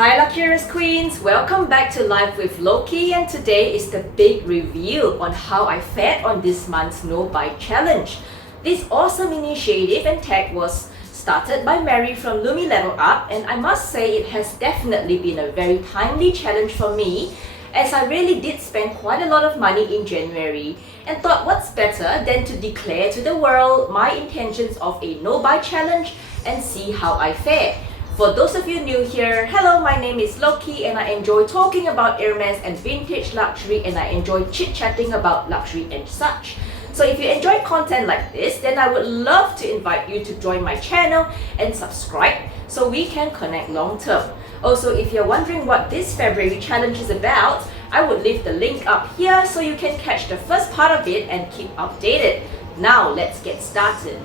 Hi luxurious queens, welcome back to Life with Lokie, and today is the big reveal on how I fared on this month's No Buy Challenge. This awesome initiative and tag was started by Mary from Lumi Level Up, and I must say it has definitely been a very timely challenge for me, as I really did spend quite a lot of money in January and thought what's better than to declare to the world my intentions of a no buy challenge and see how I fare. For those of you new here, hello, my name is Lokie and I enjoy talking about Hermes and vintage luxury, and I enjoy chit-chatting about luxury and such. So if you enjoy content like this, then I would love to invite you to join my channel and subscribe so we can connect long term. Also, if you're wondering what this February challenge is about, I would leave the link up here so you can catch the first part of it and keep updated. Now let's get started.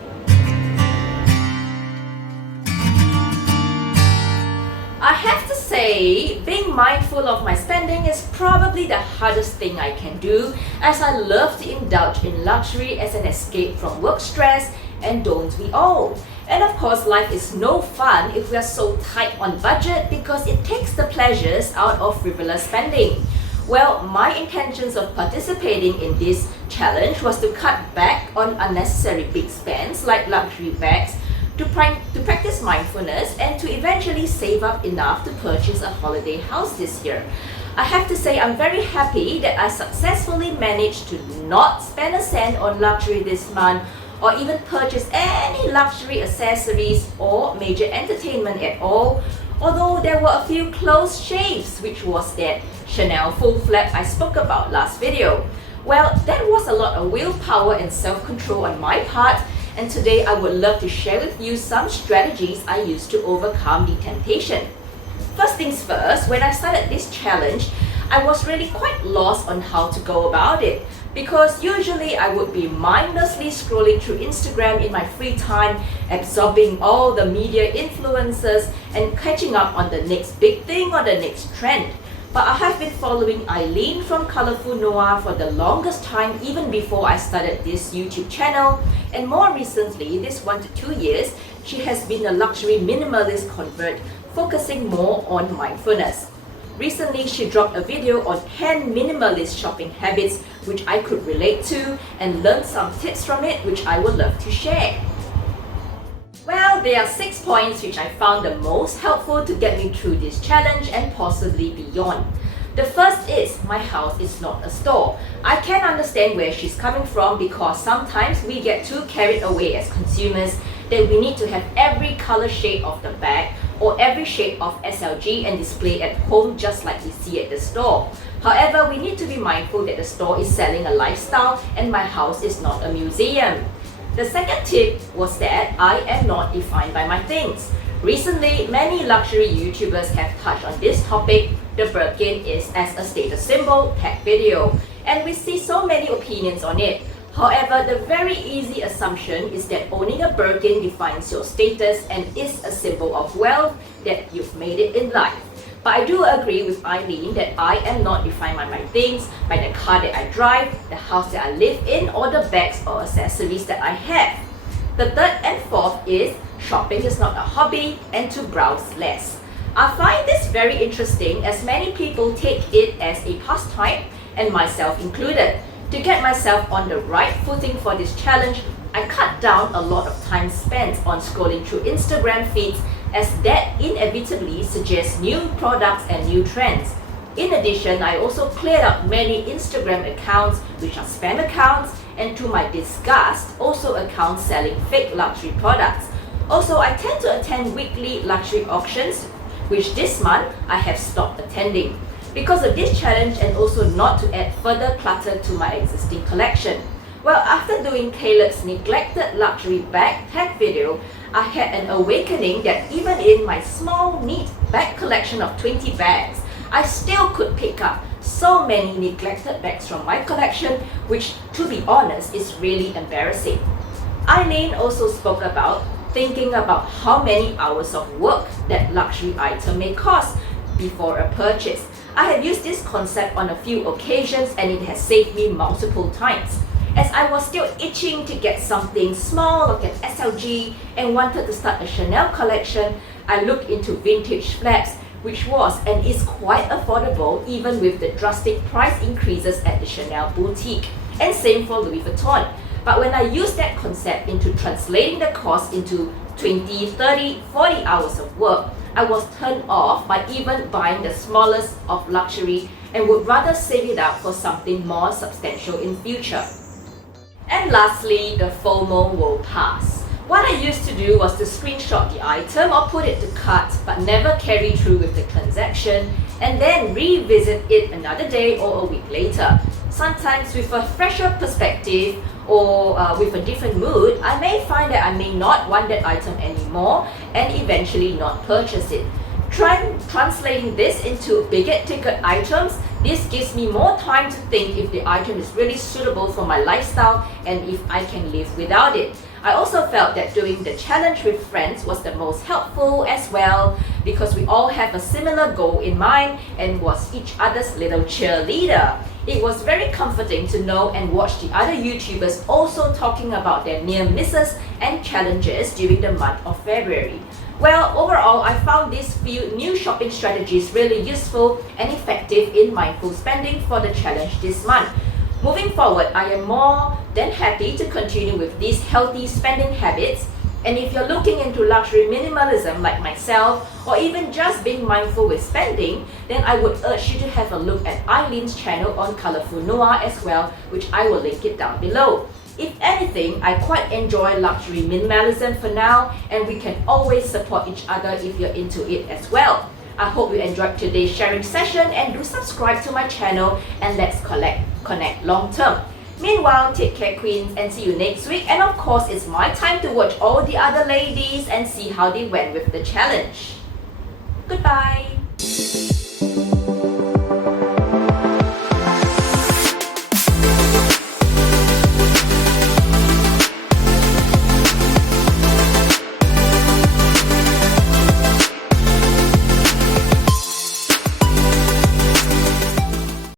I have to say, being mindful of my spending is probably the hardest thing I can do, as I love to indulge in luxury as an escape from work stress, and don't we all? And of course, life is no fun if we are so tight on budget, because it takes the pleasures out of frivolous spending. Well, my intentions of participating in this challenge was to cut back on unnecessary big spends like luxury bags, to practice mindfulness, and to eventually save up enough to purchase a holiday house this year. I have to say I'm very happy that I successfully managed to not spend a cent on luxury this month, or even purchase any luxury accessories or major entertainment at all, although there were a few close shaves, which was that Chanel full flap I spoke about last video. Well, that was a lot of willpower and self-control on my part, and today I would love to share with you some strategies I used to overcome the temptation. First things first, when I started this challenge, I was really quite lost on how to go about it, because usually I would be mindlessly scrolling through Instagram in my free time, absorbing all the media influencers and catching up on the next big thing or the next trend. But I have been following Eileen from Colorful Noir for the longest time, even before I started this YouTube channel, and more recently, this 1 to 2 years, she has been a luxury minimalist convert, focusing more on mindfulness. Recently, she dropped a video on 10 minimalist shopping habits which I could relate to, and learned some tips from it which I would love to share. Well, there are 6 points which I found the most helpful to get me through this challenge and possibly beyond. The first is, my house is not a store. I can understand where she's coming from, because sometimes we get too carried away as consumers that we need to have every color shade of the bag or every shade of SLG and display at home just like we see at the store. However, we need to be mindful that the store is selling a lifestyle and my house is not a museum. The second tip was that I am not defined by my things. Recently, many luxury YouTubers have touched on this topic. The Birkin is as a status symbol, tag video, and we see so many opinions on it. However, the very easy assumption is that owning a Birkin defines your status and is a symbol of wealth, that you've made it in life. But I do agree with Eileen that I am not defined by my things, by the car that I drive, the house that I live in, or the bags or accessories that I have. The third and fourth is, shopping is not a hobby and to browse less. I find this very interesting, as many people take it as a pastime, and myself included. To get myself on the right footing for this challenge, I cut down a lot of time spent on scrolling through Instagram feeds, as that inevitably suggests new products and new trends. In addition, I also cleared out many Instagram accounts which are spam accounts, and to my disgust, also accounts selling fake luxury products. Also, I tend to attend weekly luxury auctions, which this month I have stopped attending because of this challenge, and also not to add further clutter to my existing collection. Well, after doing Caleb's neglected luxury bag tag video, I had an awakening that even in my small, neat bag collection of 20 bags, I still could pick up so many neglected bags from my collection, which, to be honest, is really embarrassing. Eileen also spoke about thinking about how many hours of work that luxury item may cost before a purchase. I have used this concept on a few occasions, and it has saved me multiple times. As I was still itching to get something small like an SLG and wanted to start a Chanel collection, I looked into vintage flaps, which was and is quite affordable even with the drastic price increases at the Chanel boutique, and same for Louis Vuitton. But when I used that concept into translating the cost into 20, 30, 40 hours of work, I was turned off by even buying the smallest of luxury and would rather save it up for something more substantial in future. And lastly, the FOMO will pass. What I used to do was to screenshot the item or put it to cart but never carry through with the transaction and then revisit it another day or a week later. Sometimes with a fresher perspective or with a different mood, I may find that I may not want that item anymore and eventually not purchase it. Translating this into bigger ticket items, this gives me more time to think if the item is really suitable for my lifestyle and if I can live without it. I also felt that doing the challenge with friends was the most helpful as well because we all have a similar goal in mind and was each other's little cheerleader. It was very comforting to know and watch the other YouTubers also talking about their near misses and challenges during the month of February. Well, overall, I found these few new shopping strategies really useful and effective in mindful spending for the challenge this month. Moving forward, I am more than happy to continue with these healthy spending habits. And if you're looking into luxury minimalism like myself, or even just being mindful with spending, then I would urge you to have a look at Eileen's channel on Colorful Noir as well, which I will link it down below. If anything, I quite enjoy luxury minimalism for now, and we can always support each other if you're into it as well. I hope you enjoyed today's sharing session and do subscribe to my channel and let's connect long term. Meanwhile, take care queens and see you next week, and of course it's my time to watch all the other ladies and see how they went with the challenge. Goodbye!